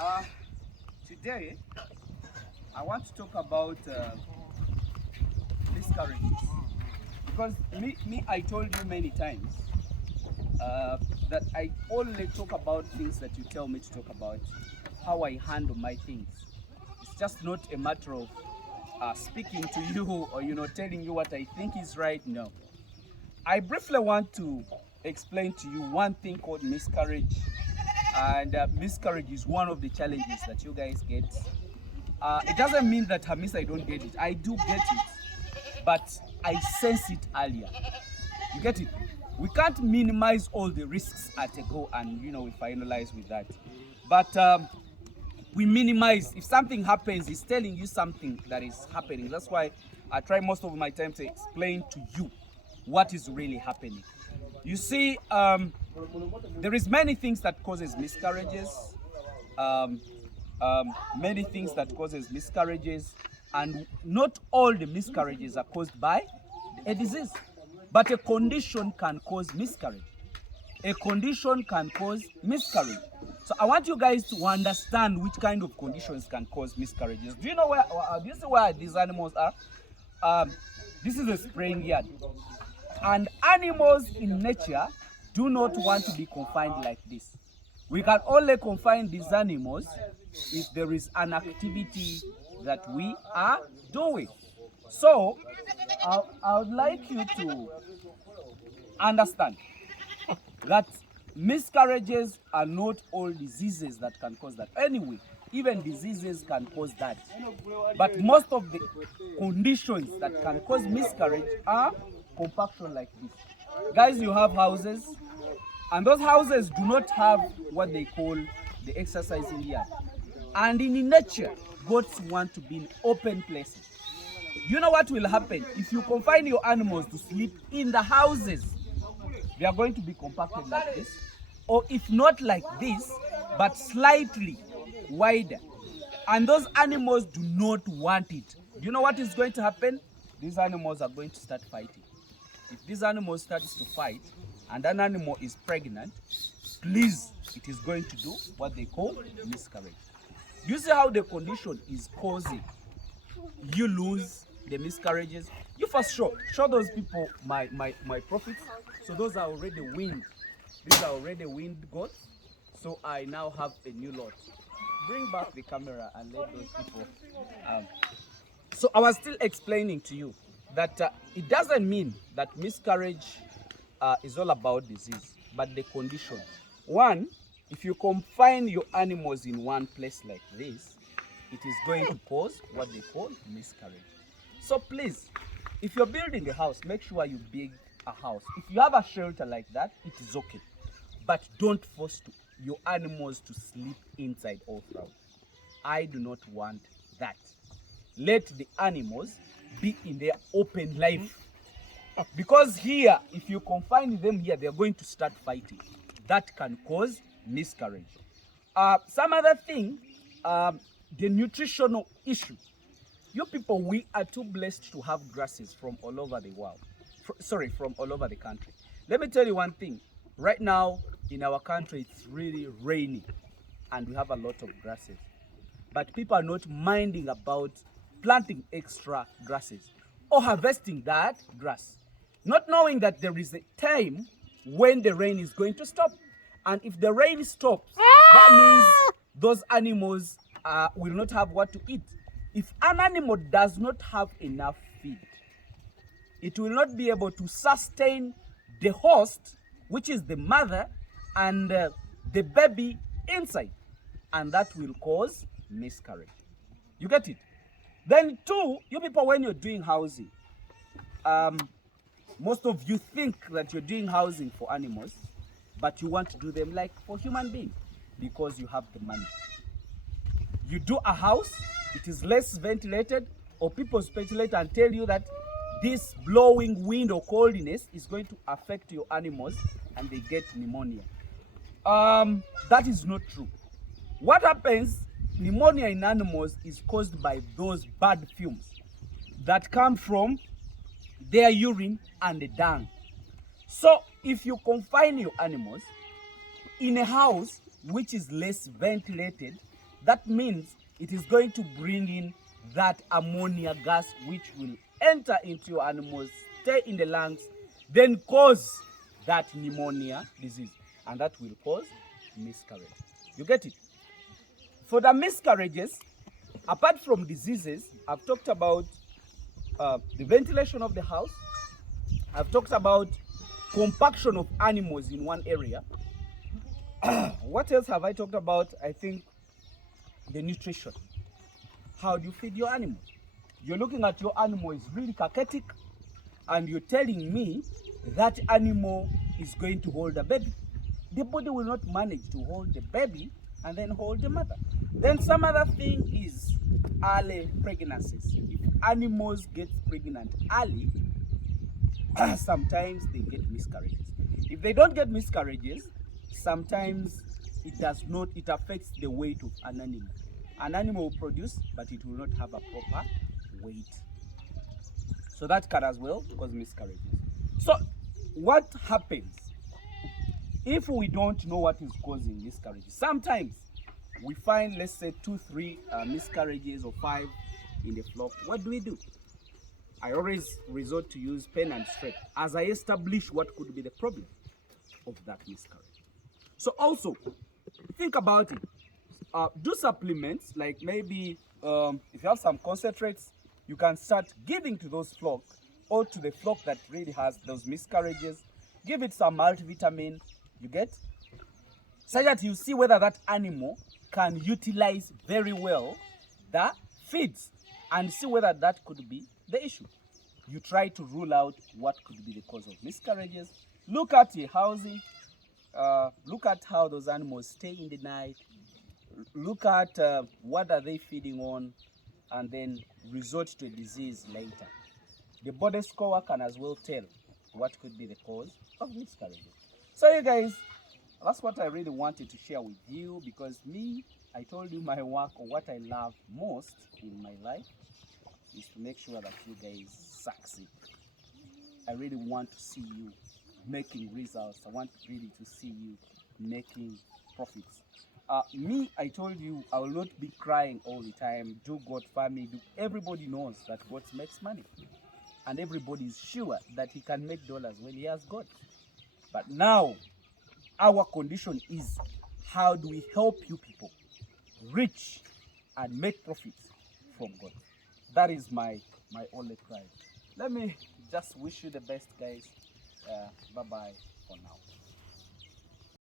Uh, Today, I want to talk about miscarriages. Because I told you many times that I only talk about things that you tell me to talk about, how I handle my things. It's just not a matter of speaking to you or telling you what I think is right. No. I briefly want to explain to you one thing called miscarriage. And miscarriage is one of the challenges that you guys get. It doesn't mean that hamiisi, I don't get it. I do get it, but I sense it earlier. You get it? We can't minimize all the risks at a go and we finalize with that. But we minimize. If something happens, it's telling you something that is happening. That's why I try most of my time to explain to you what is really happening. You see, there is many things that causes miscarriages. Many things that causes miscarriages, and not all the miscarriages are caused by a disease, but a condition can cause miscarriage. A condition can cause miscarriage. So I want you guys to understand which kind of conditions can cause miscarriages. Do you know where? Do you see where these animals are? This is a spraying yard, and animals in nature do not want to be confined like this. We can only confine these animals if there is an activity that we are doing. So I would like you to understand that miscarriages are not all diseases that can cause that. Anyway, even diseases can cause that. But most of the conditions that can cause miscarriage are compaction like this. Guys, you have houses, and those houses do not have what they call the exercising yard. And in nature, goats want to be in open places. You know what will happen? If you confine your animals to sleep in the houses, they are going to be compacted like this. Or if not like this, but slightly wider. And those animals do not want it. You know what is going to happen? These animals are going to start fighting. If these animals start to fight, and an animal is pregnant, please, it is going to do what they call miscarriage. You see how the condition is causing you lose the miscarriages? You first show those people my profits. So those are already weaned. These are already weaned goats. So I now have a new lot. Bring back the camera and let those people. So I was still explaining to you that it doesn't mean that miscarriage is all about disease, but the condition. One, if you confine your animals in one place like this, it is going to cause what they call miscarriage. So please, if you're building a house, make sure you build a house. If you have a shelter like that, it is okay. But don't force your animals to sleep inside all throughout. I do not want that. Let the animals be in their open life. Because here, if you confine them here, they're going to start fighting. That can cause miscarriage. Some other thing, the nutritional issue. You people, we are too blessed to have grasses from all over the world. From all over the country. Let me tell you one thing. Right now, in our country, it's really rainy, and we have a lot of grasses. But people are not minding about planting extra grasses or harvesting that grass, not knowing that there is a time when the rain is going to stop. And if the rain stops, that means those animals will not have what to eat. If an animal does not have enough feed, it will not be able to sustain the host, which is the mother, and the baby inside. And that will cause miscarriage. You get it? Then two, you people, when you're doing housing, most of you think that you're doing housing for animals, but you want to do them like for human beings because you have the money. You do a house, it is less ventilated, or people speculate and tell you that this blowing wind or coldness is going to affect your animals and they get pneumonia. That is not true. What happens, pneumonia in animals is caused by those bad fumes that come from their urine and the dung. So if you confine your animals in a house which is less ventilated, that means it is going to bring in that ammonia gas, which will enter into your animals, stay in the lungs, then cause that pneumonia disease, and that will cause miscarriage. You get it? For the miscarriages, apart from diseases, I've talked about the ventilation of the house. I've talked about compaction of animals in one area. What else have I talked about? I think the nutrition. How do you feed your animal? You're looking at your animal is really cachetic, and you're telling me that animal is going to hold a baby. The body will not manage to hold the baby and then hold the mother. Then some other thing is early pregnancies. If animals get pregnant early, sometimes they get miscarriages. If they don't get miscarriages, sometimes it affects the weight of an animal. An animal will produce, but it will not have a proper weight. So that can as well cause miscarriages. So what happens if we don't know what is causing miscarriages? Sometimes we find, let's say, 2, 3 miscarriages or 5 in the flock. What do? I always resort to use pen and straight as I establish what could be the problem of that miscarriage. So also, think about it. Do supplements, like maybe if you have some concentrates, you can start giving to those flock, or to the flock that really has those miscarriages. Give it some multivitamin, you get? So that you see whether that animal can utilize very well the feeds, and see whether that could be the issue. You try to rule out what could be the cause of miscarriages. Look at your housing. Look at how those animals stay in the night. Look at what are they feeding on, and then resort to a disease later. The body score can as well tell what could be the cause of miscarriages. So you guys, that's what I really wanted to share with you, because me, I told you my work, or what I love most in my life, is to make sure that you guys succeed. I really want to see you making results. I want really to see you making profits. Me, I told you I will not be crying all the time. Do God farming. Everybody knows that God makes money, and everybody is sure that he can make dollars when he has God. But now, our condition is, how do we help you people reach and make profits from God? That is my only cry. Let me just wish you the best, guys. Bye-bye for now.